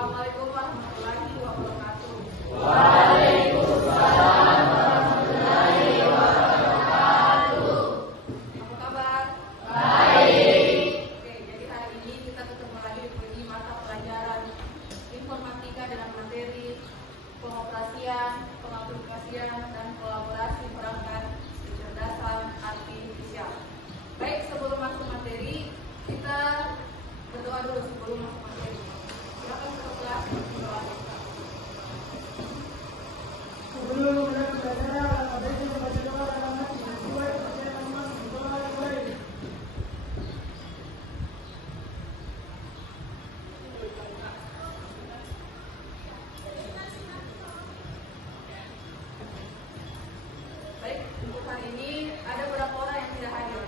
Assalamualaikum warahmatullahi wabarakatuh. Waalaikumsalam warahmatullahi wabarakatuh. Apa kabar? Baik. Oke, jadi hari ini kita ketemu lagi di mata pelajaran informatika dengan materi pengoperasian, pengaplikasian, dan kolaborasi perangkat kecerdasan artifisial. Baik, sebelum masuk materi, kita berdoa dulu sebelum masuk materi. Silakan ke kelas berdoa. Sebelum kita belajar, ada yang membaca doa dalam hati dan doa kepada Allah doa yang baik. Baik, untuk hari ini ada beberapa orang yang tidak hadir.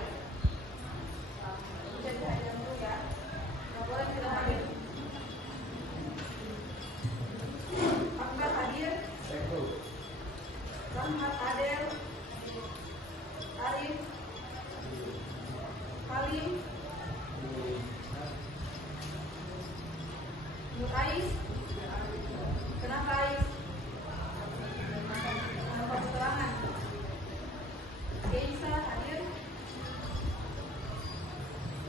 Bisa dihadirkan dulu ya. Beberapa orang yang tidak hadir. Akbar hadir. Rahmat Adel, Arif, Halim, Nur Ais, kenapa Ais? Tanpa keterangan. Keisa hadir,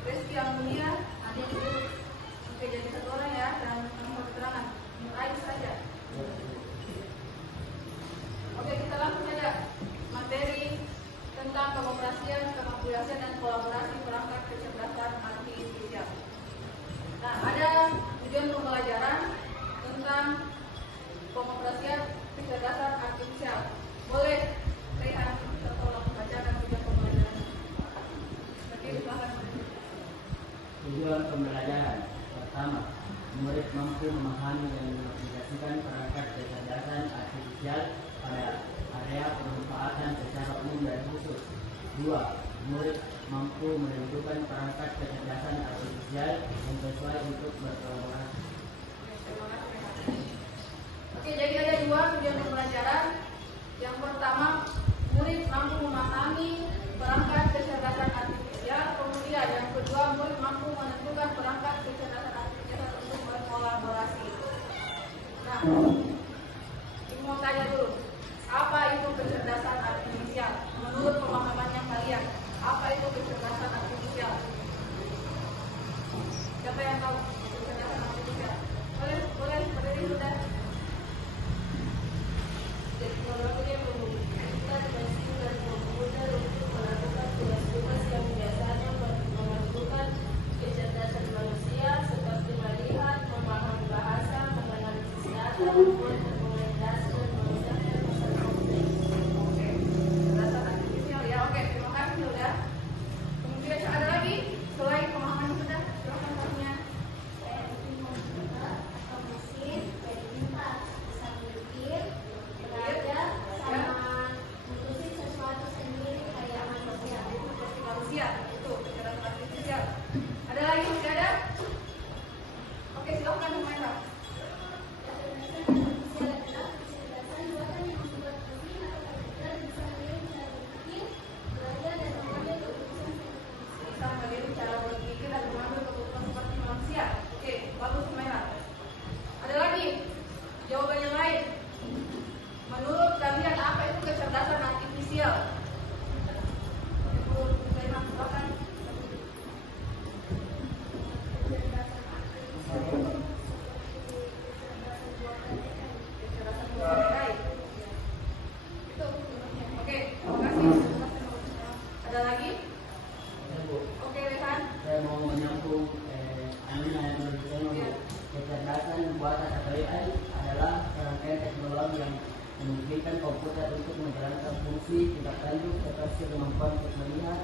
Reski Amulia hadir. Oke, jadi satu orang ya, dan tanpa keterangan. Nur Ais saja. Oke, kita langsung saja materi tentang pengoperasian, pengaplikasian, dan kolaborasi perangkat kecerdasan artifisial. Nah, ada tujuan pembelajaran tentang pengoperasian kecerdasan artifisial. Boleh Rehan tolong bacakan tujuan pembelajaran? Oke, silakan. Tujuan pembelajaran pertama, murid mampu memahami dan mengaplikasikan perangkat kecerdasan artifisial pada area pemanfaatan secara umum dan khusus. 2. Murid mampu menentukan perangkat kecerdasan artifisial yang sesuai untuk berkolaborasi. Terima kasih, Rehan. Oke, jadi ada dua tujuan pembelajaran. Yang pertama, murid mampu memahami perangkat kecerdasan artifisial. Kemudian yang kedua, murid mampu menentukan perangkat kecerdasan artifisial untuk berkolaborasi. Nah, ini mau tanya dulu, apa itu kecerdasan artifisial? Menurut pemahamannya kalian, apa itu kecerdasan artifisial? Siapa yang tahu kecerdasan artifisial? Boleh, berdiri sudah. Jadi teknologi memungkinkan mesin dan komputer untuk melakukan tugas-tugas yang biasanya membutuhkan kecerdasan manusia seperti melihat, memahami bahasa, menganalisis data, mengomentasi dan mengucapkan pesan kompleks. Oke, kecerdasan artifisial ya. Oke, terima kasih sudah. Kemudian ada lagi selain pemahaman sudah, silakan tanya. Kreatif komputer atau mesin jadi pintar, bisa berpikir, belajar, sama memutuskan sesuatu sendiri kayak manusia. Seperti manusia, itu kecerdasan artifisial. Ada lagi, masih ada? Oke, silakan Humaira. Bisa meniru cara berpikir dan mengambil keputusan seperti manusia. Oke, bagus Humaira. Ada lagi jawaban yang lain. Menurut kalian apa itu kecerdasan artifisial? Ibu Humaira, silakan. Kecerdasan buatan baik. Itu. Oke, terima kasih. Ada lagi? Oke, Rehan. Saya mau menyambung yang menurut kecerdasan buatan atau AI adalah rangkaian teknologi yang memungkinkan komputer untuk menjalankan fungsi tindak lanjut seperti kemampuan untuk melihat,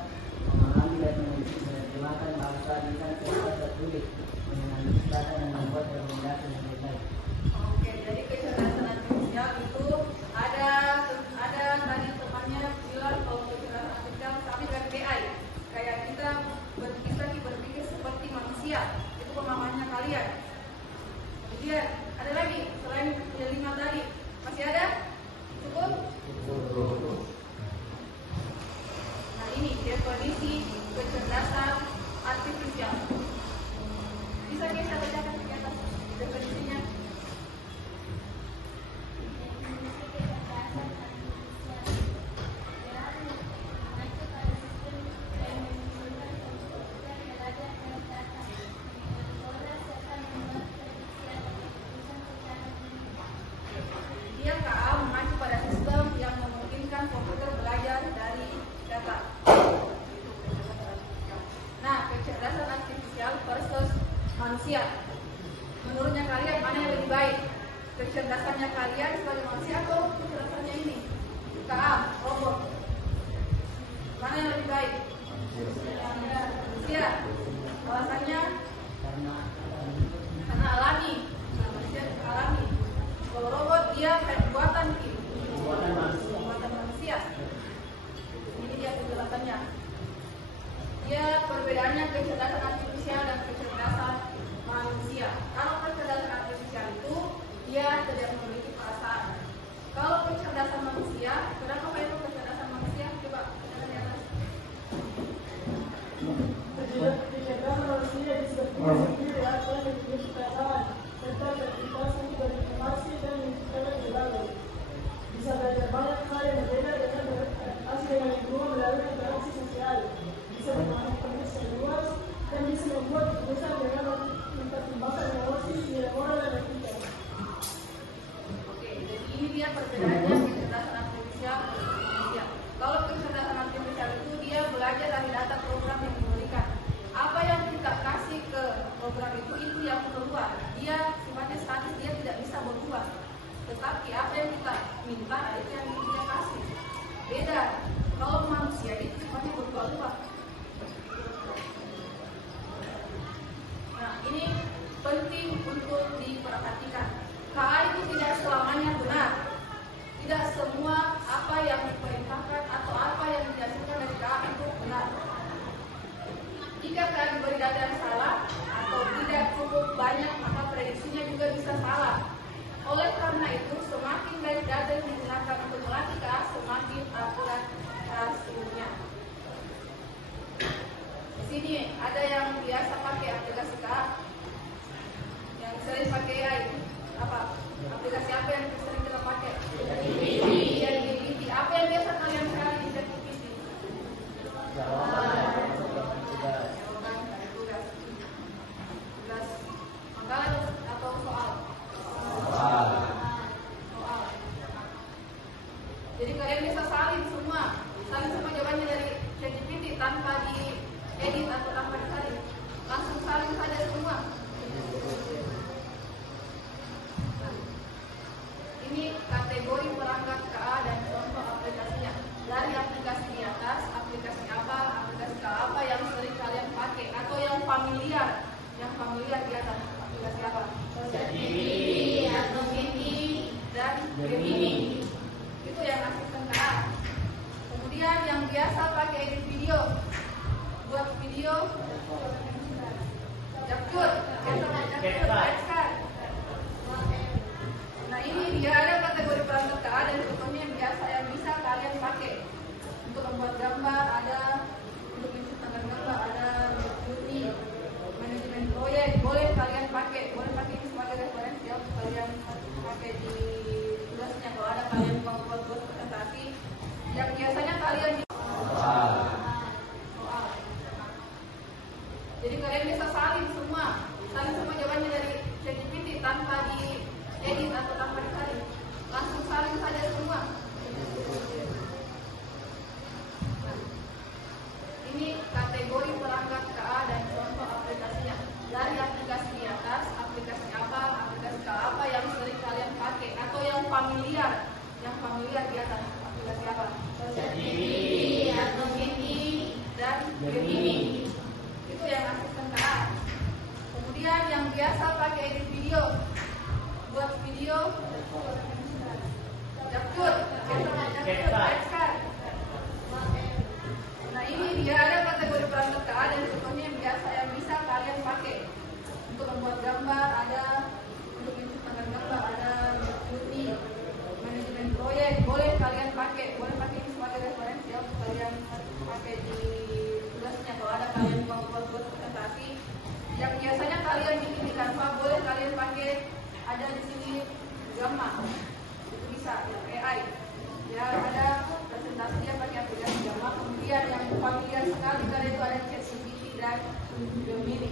memahami dan menerjemahkan bahasa lisan serta tertulis, menganalisis data dan membuat rekomendasi yang baik. Oke, jadi kecerdasan artifisial itu ada tadi temannya bilang kalau kecerdasan artifisial kami dari AI. Kayak kita berpikir seperti manusia. Itu pemahamannya kalian. Kemudian ada lagi selain yang 5 tadi. Masih ada? Cukup? Nah, ini definisi kecerdasan artifisial. Bisa kita bacakan di atas definisinya? manusia. Menurutnya kalian mana yang lebih baik? Kecerdasannya kalian sebagai manusia atau kecerdasannya ini? KA, robot. Mana yang lebih baik? Manusia. Alasannya karena alami. Nah, manusia alami. Kalau robot dia kayak buatan manusia. Ini dia penjelasannya. Dia perbedaannya kecerdasan artifisial dan kecerdasan manusia. Kalau kecerdasan artifisial itu dia tidak memiliki perasaan. Kalau kecerdasan manusia, kenapa itu kecerdasan manusia? Coba kita lihat atas. Kecerdasan manusia disebutkan sendiri atau memiliki perasaan serta aktivitas untuk berinformasi dan menciptakan berbagai. Bisa belajar banyak hal yang berbeda dengan beradaptasi dengan lingkungan melalui interaksi sosial. Bisa memahami konteks yang luas dan bisa membuat keputusan dengan mempertimbangkan emosi, nilai moral dan etika. Oke, jadi ini dia perbedaannya kecerdasan artifisial dan manusia. Kalau kecerdasan artifisial itu dia belajar dari data program yang diberikan. Apa yang kita kasih ke program itu yang keluar. Dia sifatnya statis, dia tidak bisa berubah. Tetapi apa yang kita minta itu yang dia kasih. Beda. Kalau manusia itu sifatnya berubah-ubah. Nah, ini penting untuk diperhatikan. KA itu tidak selamanya benar. Tidak semua apa yang diperintahkan atau apa yang dihasilkan dari KA itu benar. Jika KA diberi data yang salah atau tidak cukup banyak, maka prediksinya juga bisa salah. Oleh karena itu, semakin banyak data yang digunakan untuk melatih KA, semakin akurat hasilnya. Di sini ada yang biasa pakai aplikasi KA, yang sering pakai AI. Apa? Aplikasi apa yang sering kita pakai? ChatGPT. Apa yang biasa kalian cari di ChatGPT? Jawaban tugas. Makalah atau soal? Soal. Jadi kalian bisa salin semua jawabannya dari ChatGPT tanpa diedit atau tanpa disalin. Langsung salin saja semua. Ini kategori perangkat KA dan contoh aplikasinya. Dari aplikasi di atas, aplikasi apa yang sering kalian pakai atau yang familiar di atas aplikasi apa? ChatGPT, atau Gemini dan Gemini. Itu yang asisten KA. Kemudian yang biasa pakai edit video, buat video, Capcut, Nah, ini dia ada kategori perangkat KA dan contohnya yang biasa yang bisa kalian pakai untuk membuat gambar, ada untuk menciptakan gambar, ada juri, manajemen proyek, boleh kalian pakai ini sebagai referensi ya, kalian pakai di tugasnya kalau ada kalian mau buat presentasi yang biasanya kalian soal. Jadi kalian bisa salin semua jawabannya dari ChatGPT tanpa diedit atau tanpa disalin, langsung salin saja semua. Nah, ini kategori perangkat KA dan contoh aplikasinya. Dari aplikasi di atas, aplikasi apa yang sering kalian pakai atau yang familiar di atas aplikasi apa? ChatGPT, atau Gemini dan Gemini. Itu yang asisten KA. Kemudian yang biasa pakai edit video, buat video, Capcut. Nah, ini dia ada kategori perangkat KA dan contohnya yang biasa yang bisa kalian pakai untuk membuat gambar, ada untuk menciptakan gambar, ada juri, manajemen proyek, boleh kalian pakai ini sebagai referensi ya, kalian pakai di tugasnya kalau ada kalian mau buat presentasi yang biasanya kalian bikin di Canva, boleh kalian pakai, ada di sini Gamma, itu bisa ya, AI ya, ada presentasinya pakai aplikasi Gamma. Kemudian yang familiar sekali tadi itu ada ChatGPT dan Gemini.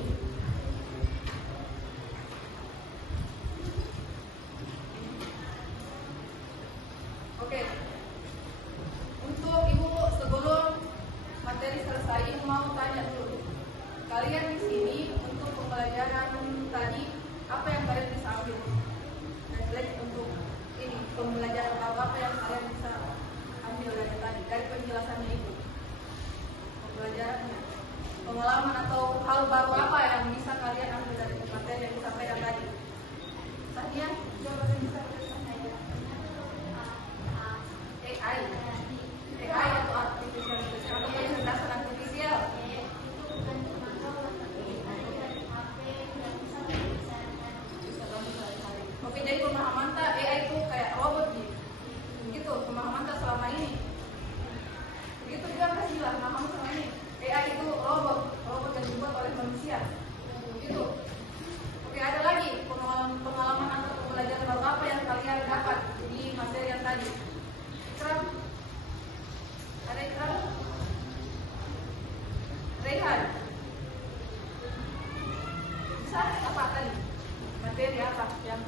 pemahaman AI itu kayak robot gitu. Begitu pemahaman selama ini. Begitu juga pastilah pemahaman selama ini. AI itu robot yang dibuat oleh manusia. Begitu. Oke, ada lagi pengalaman atau pembelajaran baru apa yang kalian dapat di materi yang tadi? Ikram? Ada Ikram? Rehan? Bisa apa tadi? Materi apa yang